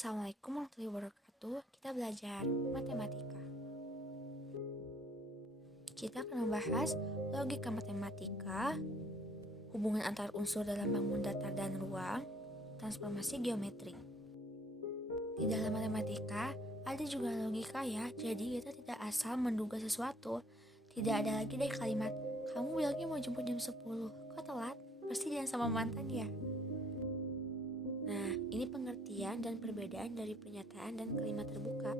Assalamualaikum warahmatullahi wabarakatuh. Kita belajar matematika. Kita akan membahas logika matematika, hubungan antar unsur dalam bangun datar dan ruang, transformasi geometri. Di dalam matematika ada juga logika ya, jadi kita tidak asal menduga sesuatu. Tidak ada lagi dari kalimat, kamu bilangnya mau jemput jam 10, kok telat? Pasti jangan sama mantan ya. Nah, ini pengertian dan perbedaan dari pernyataan dan kalimat terbuka.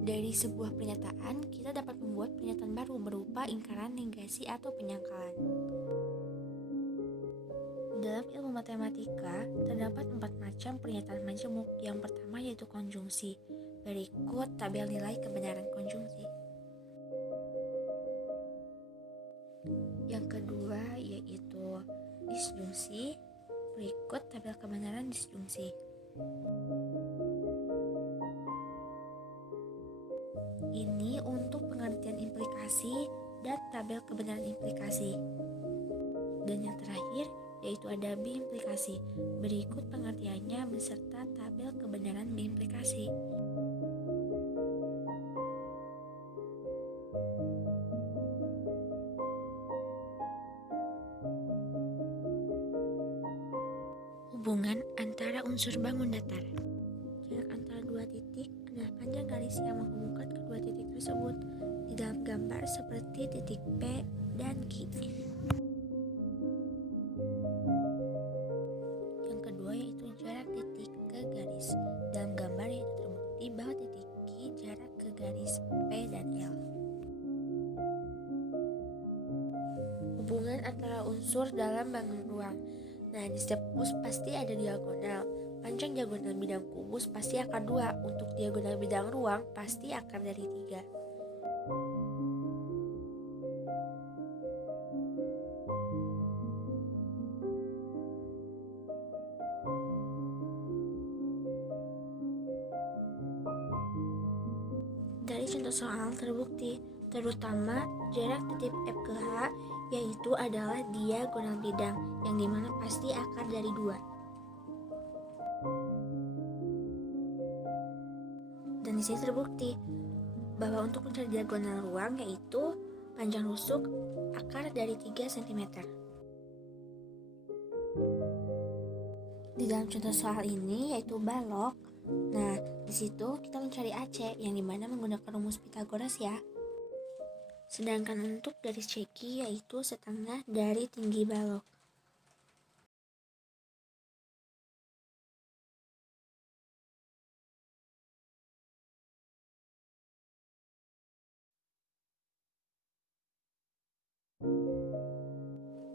Dari sebuah pernyataan, kita dapat membuat pernyataan baru berupa ingkaran, negasi, atau penyangkalan. Dalam ilmu matematika, terdapat 4 macam pernyataan majemuk. Yang pertama yaitu konjungsi. Berikut tabel nilai kebenaran konjungsi. Yang kedua yaitu disjungsi. Berikut tabel kebenaran disjungsi. Ini untuk pengertian implikasi dan tabel kebenaran implikasi. Dan yang terakhir yaitu ada biimplikasi. Berikut pengertiannya beserta tabel kebenaran biimplikasi. Hubungan antara unsur bangun datar. Jarak antara dua titik adalah panjang garis yang menghubungkan kedua titik tersebut di dalam gambar seperti titik P dan Q. Yang kedua yaitu jarak titik ke garis. Dalam gambar yaitu terbukti bahwa titik Q jarak ke garis P dan L. Hubungan antara unsur dalam bangun ruang. Nah, di setiap kubus pasti ada diagonal. Panjang diagonal bidang kubus pasti akar 2. Untuk diagonal bidang ruang pasti akar dari 3. Dari contoh soal terbukti, terutama jarak titik F ke H yaitu adalah diagonal bidang, yang dimana pasti akar dari 2. Dan di sini terbukti bahwa untuk mencari diagonal ruang yaitu panjang rusuk akar dari 3 cm. Di dalam contoh soal ini yaitu balok. Nah, di situ kita mencari AC yang dimana menggunakan rumus Pythagoras ya. Sedangkan untuk garis ceki yaitu setengah dari tinggi balok.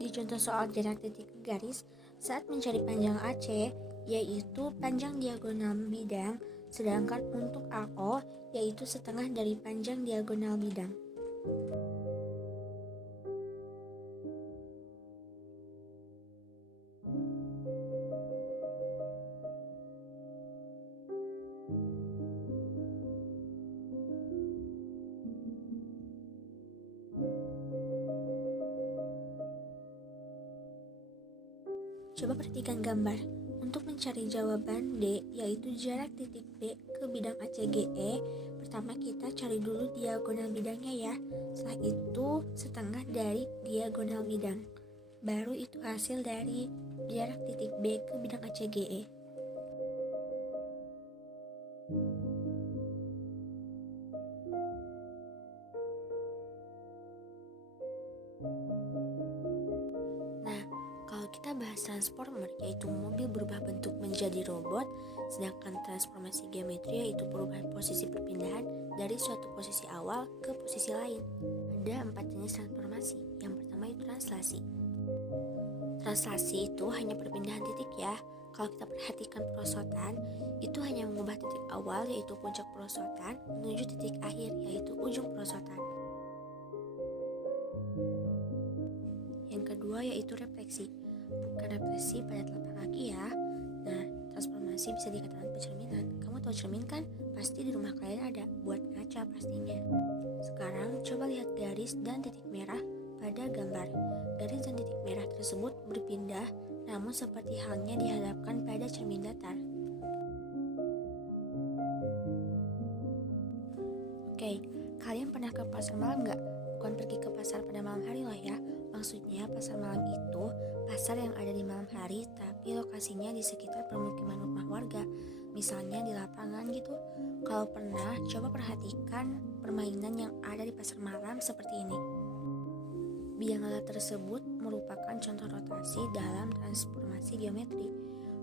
Di contoh soal jarak titik ke garis, saat mencari panjang AC yaitu panjang diagonal bidang, sedangkan untuk AO yaitu setengah dari panjang diagonal bidang. Coba perhatikan gambar. Untuk mencari jawaban D, yaitu jarak titik B ke bidang ACGE, pertama kita cari dulu diagonal bidangnya ya. Setelah itu setengah dari diagonal bidang. Baru itu hasil dari jarak titik B ke bidang ACGE. Kalau kita bahas transformer, yaitu mobil berubah bentuk menjadi robot, sedangkan transformasi geometri yaitu perubahan posisi perpindahan dari suatu posisi awal ke posisi lain. Ada 4 jenis transformasi. Yang pertama itu translasi. Translasi itu hanya perpindahan titik ya. Kalau kita perhatikan perosotan, itu hanya mengubah titik awal yaitu puncak perosotan menuju titik akhir yaitu ujung perosotan. Yang kedua yaitu refleksi. Bukan refleksi pada telapak kaki ya. Nah, transformasi bisa dikatakan pencerminan. Kamu tahu cermin kan? Pasti di rumah kalian ada, buat ngaca pastinya. Sekarang coba lihat garis dan titik merah pada gambar. Garis dan titik merah tersebut berpindah namun seperti halnya dihadapkan pada cermin datar. Oke, kalian pernah ke pasar malam nggak? Bukan pergi ke pasar pada malam hari loh ya. Maksudnya pasar malam itu pasar yang ada di malam hari tapi lokasinya di sekitar permukiman rumah warga. Misalnya di lapangan gitu. Kalau pernah, coba perhatikan permainan yang ada di pasar malam seperti ini. Biang alat tersebut merupakan contoh rotasi dalam transformasi geometri.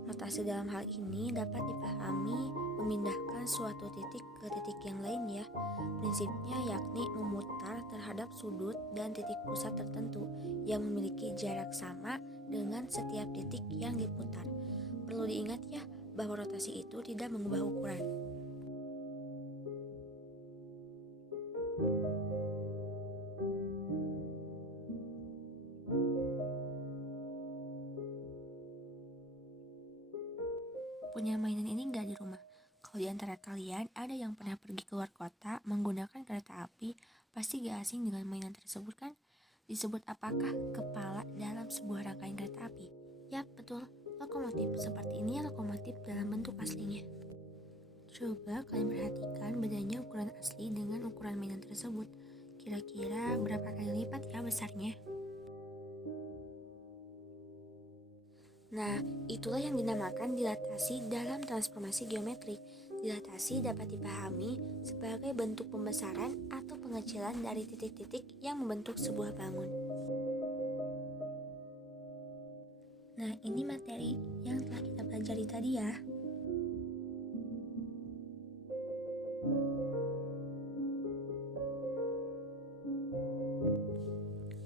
Rotasi dalam hal ini dapat dipahami memindahkan suatu titik ke titik yang lain ya. Prinsipnya yakni memutar terhadap sudut dan titik pusat tertentu yang memiliki jarak sama dengan setiap titik yang diputar. Perlu diingat ya bahwa rotasi itu tidak mengubah ukuran. Punya mainan ini nggak di rumah? Kalau di antara kalian ada yang pernah pergi keluar kota menggunakan kereta api, pasti gak asing dengan mainan tersebut kan? Disebut apakah kepala dalam sebuah rangkaian kereta api? Yap, betul. Lokomotif. Seperti ini lokomotif dalam bentuk aslinya. Coba kalian perhatikan bedanya ukuran asli dengan ukuran mainan tersebut. Kira-kira berapa kali lipat ya besarnya? Nah, itulah yang dinamakan dilatasi dalam transformasi geometri. Dilatasi dapat dipahami sebagai bentuk pembesaran atau pengecilan dari titik-titik yang membentuk sebuah bangun. Nah, ini materi yang telah kita pelajari tadi ya.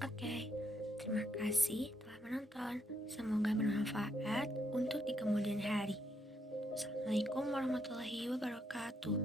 Oke, terima kasih telah menonton. Semoga bermanfaat untuk di kemudian hari. Assalamualaikum warahmatullahi wabarakatuh.